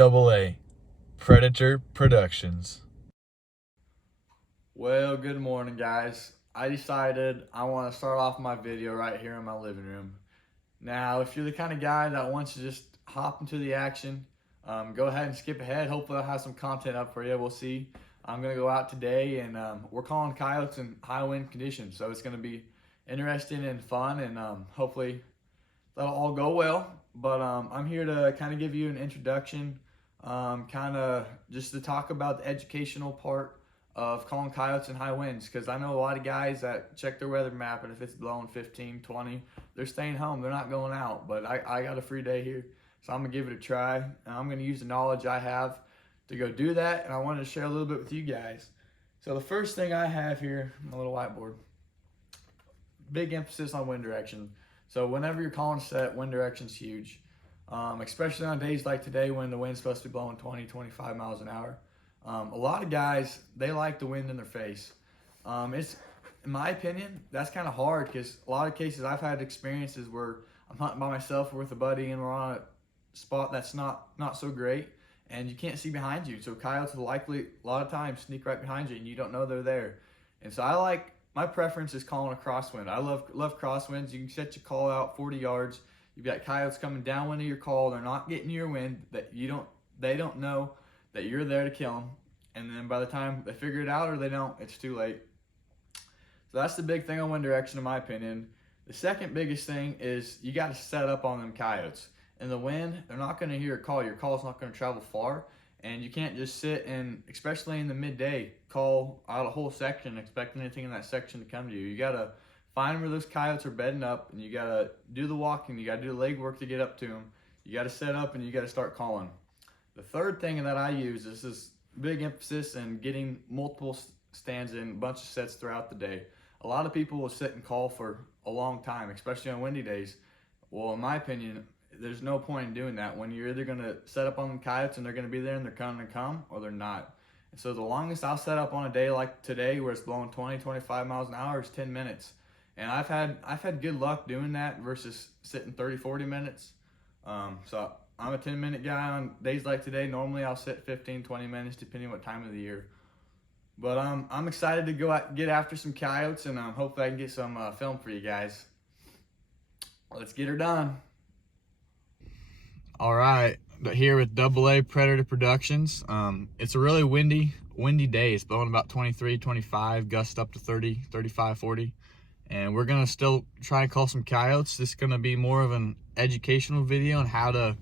AA Predator Productions. Well, good morning, guys. I decided I want to start off my video right here in my living room. Now, if you're the kind of guy that wants to just hop into the action, go ahead and skip ahead. Hopefully, I'll have some content up for you. We'll see. I'm going to go out today, and we're calling coyotes in high wind conditions. So it's going to be interesting and fun, and hopefully that'll all go well. But I'm here to kind of give you an introduction, kind of just to talk about the educational part of calling coyotes in high winds, because I know a lot of guys that check their weather map, and if it's blowing 15, 20, they're staying home. They're not going out. But I got a free day here, so I'm going to give it a try. And I'm going to use the knowledge I have to go do that, and I wanted to share a little bit with you guys. So the first thing I have here, my little whiteboard, big emphasis on wind direction. So whenever you're calling set, wind direction's huge, especially on days like today when the wind's supposed to be blowing 20, 25 miles an hour. A lot of guys, they like the wind in their face. It's, in my opinion, that's kind of hard, because a lot of cases I've had experiences where I'm hunting by myself or with a buddy, and we're on a spot that's not so great, and you can't see behind you. So coyotes will likely, a lot of times, sneak right behind you, and you don't know they're there. And so my preference is calling a crosswind. I love crosswinds. You can set your call out 40 yards. You've got coyotes coming downwind of your call. They're not getting your wind. They don't know that you're there to kill them. And then by the time they figure it out or they don't, it's too late. So that's the big thing on wind direction, in my opinion. The second biggest thing is you got to set up on them coyotes. In the wind, they're not going to hear a call. Your call's not going to travel far. And you can't just sit and, especially in the midday, call out a whole section, expecting anything in that section to come to you. You got to find where those coyotes are bedding up, and you got to do the walking. You got to do the leg work to get up to them. You got to set up, and you got to start calling. The third thing that I use is this big emphasis in getting multiple stands in, a bunch of sets throughout the day. A lot of people will sit and call for a long time, especially on windy days. Well, in my opinion, there's no point in doing that when you're either going to set up on the coyotes and they're going to be there and they're going to come, or they're not. And so the longest I'll set up on a day like today where it's blowing 20, 25 miles an hour is 10 minutes. And I've had good luck doing that versus sitting 30, 40 minutes. So I'm a 10-minute guy on days like today. Normally I'll sit 15, 20 minutes depending what time of the year. But I'm excited to go out, get after some coyotes, and hopefully I can get some film for you guys. Let's get her done. All right, but here with AA Predator Productions. It's a really windy day. It's blowing about 23, 25, gust up to 30, 35, 40. And we're gonna still try and call some coyotes. This is gonna be more of an educational video on how to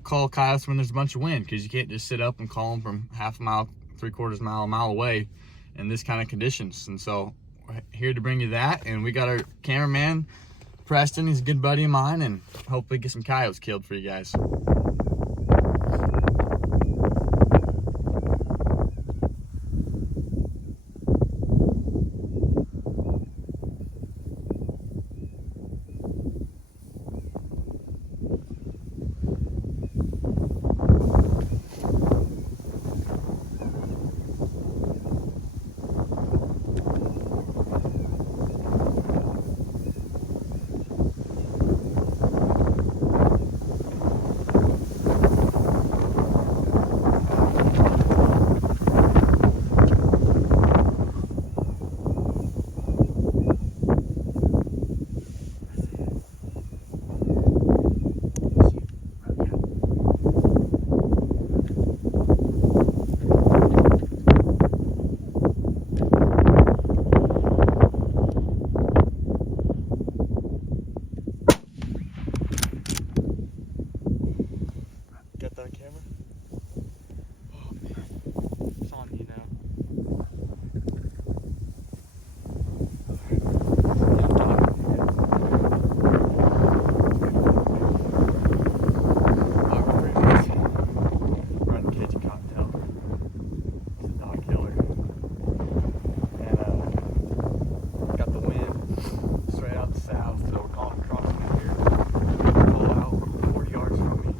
call coyotes when there's a bunch of wind, because you can't just sit up and call them from half a mile, 3/4 mile, a mile away in this kind of conditions. And so we're here to bring you that. And we got our cameraman, Preston. He's a good buddy of mine, and hopefully get some coyotes killed for you guys. Got that camera? Oh man, it's on you now. We're on the Cajun Cocktail. It's a dog killer. And got the wind straight out the south, so we're calling crosswind here. Call out 40 yards from me.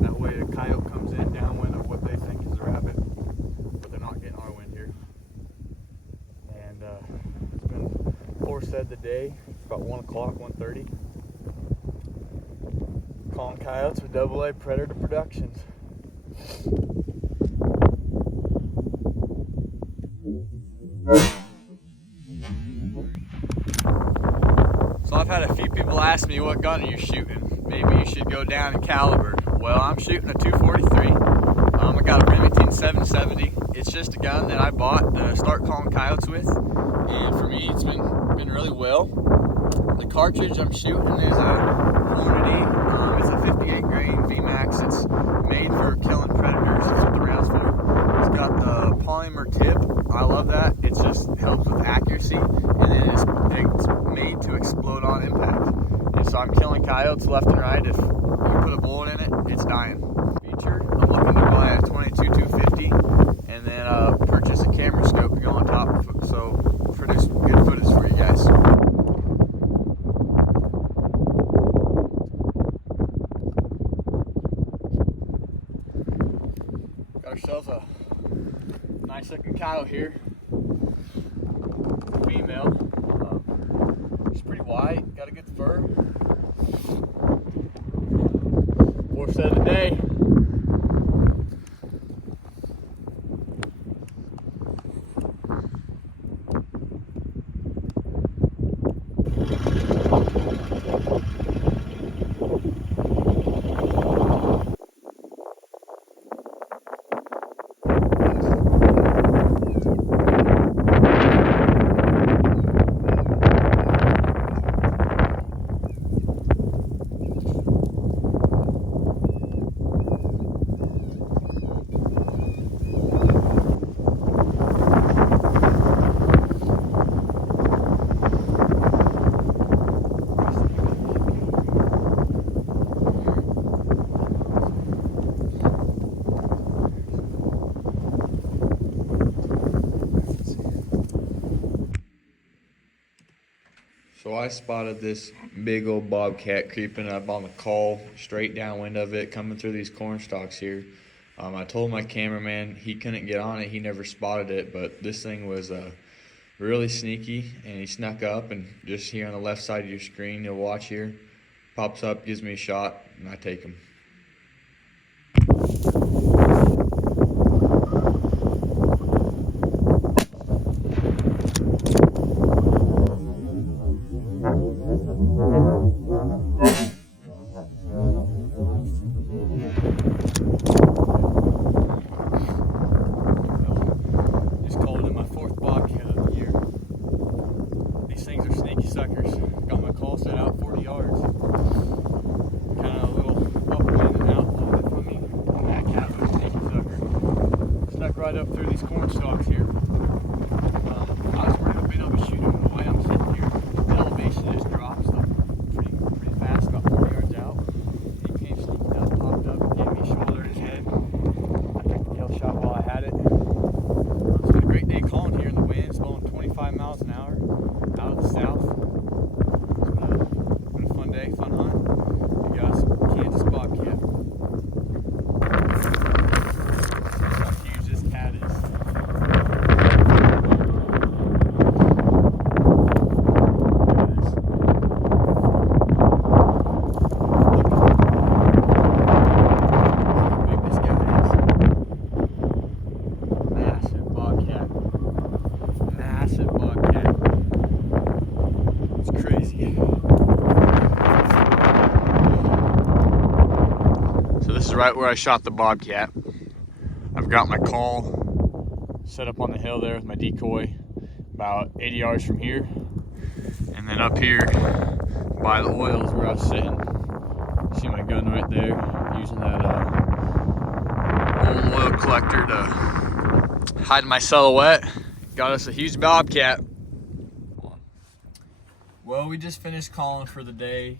That way a coyote comes in downwind of what they think is a rabbit, but they're not getting our wind here. And it's been foresaid the day. It's about 1 o'clock, 1:30. Calling coyotes with AA Predator Productions. So I've had a few people ask me what gun are you shooting. Maybe you should go down in caliber. Well, I'm shooting a 243. I got a Remington 770. It's just a gun that I bought to start calling coyotes with, and for me, it's been really well. The cartridge I'm shooting is a Hornady. It's a 58 grain VMAX. It's made for killing predators. That's what the round's for. It's got the polymer tip. I love that. It just helps with accuracy, and then it's made to explode on impact. And so I'm killing coyotes left and right. If you put a bullet in it, it's dying. Feature, I'm looking to buy a 22-250 and then purchase a camera scope to go on top, so produce good footage for you guys. Got ourselves a nice looking coyote here. Female. She's pretty white, got a good fur. Fourth set of the day. So I spotted this big old bobcat creeping up on the call, straight downwind of it, coming through these corn stalks here. I told my cameraman he couldn't get on it, he never spotted it, but this thing was really sneaky, and he snuck up, and just here on the left side of your screen, you'll watch here, pops up, gives me a shot, and I take him. Just called it my fourth bobcat of the year. These things are sneaky suckers. Got my call set out 40 yards. Kind of a little upwind and out a little bit from me. And that cat was a sneaky sucker. Snuck right up through these corn stalks here. I was worried about being able to shoot him the way I'm sitting here. The elevation just drops pretty fast, about 40 yards out. He came sneaking up, popped up, gave me a shoulder in his head. I took the kill shot while I had it. It's been a great day calling here in the wind. It's blowing 25 miles an hour out of the south. It's been a fun day, fun hunt. We got some Kansas bobcat. That's how huge this cat is. This is right where I shot the bobcat. I've got my call set up on the hill there with my decoy about 80 yards from here. And then up here by the oils where I was sitting. See my gun right there, using that old oil collector to hide my silhouette. Got us a huge bobcat. Well, we just finished calling for the day.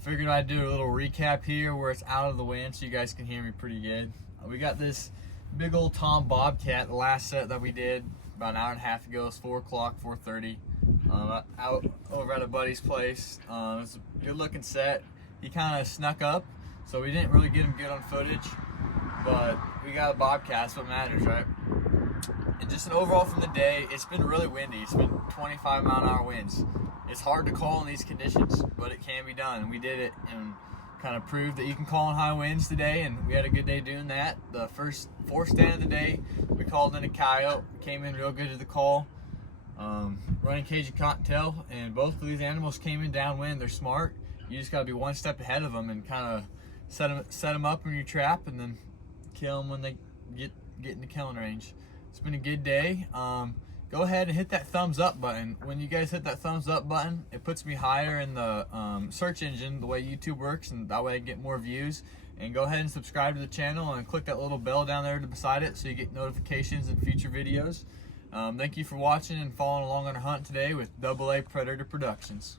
Figured I'd do a little recap here where it's out of the wind so you guys can hear me pretty good. We got this big old Tom bobcat, the last set that we did about an hour and a half ago. It's 4 o'clock, 4:30. Out over at a buddy's place. It's a good looking set. He kind of snuck up, so we didn't really get him good on footage, but we got a bobcat, that's what matters, right? And just an overall from the day, it's been really windy. It's been 25-mile-an-hour winds. It's hard to call in these conditions, but it can be done. We did it in kind of proved that you can call in high winds today, and we had a good day doing that. The first 4 stand of the day, we called in a coyote, came in real good to the call. Running cage and cottontail, and both of these animals came in downwind. They're smart. You just got to be one step ahead of them and kind of set them up in your trap, and then kill them when they get in the killing range. It's been a good day. Go ahead and hit that thumbs up button. When you guys hit that thumbs up button, it puts me higher in the search engine, the way YouTube works, and that way I get more views. And go ahead and subscribe to the channel and click that little bell down there beside it so you get notifications in future videos. Thank you for watching and following along on our hunt today with AA Predator Productions.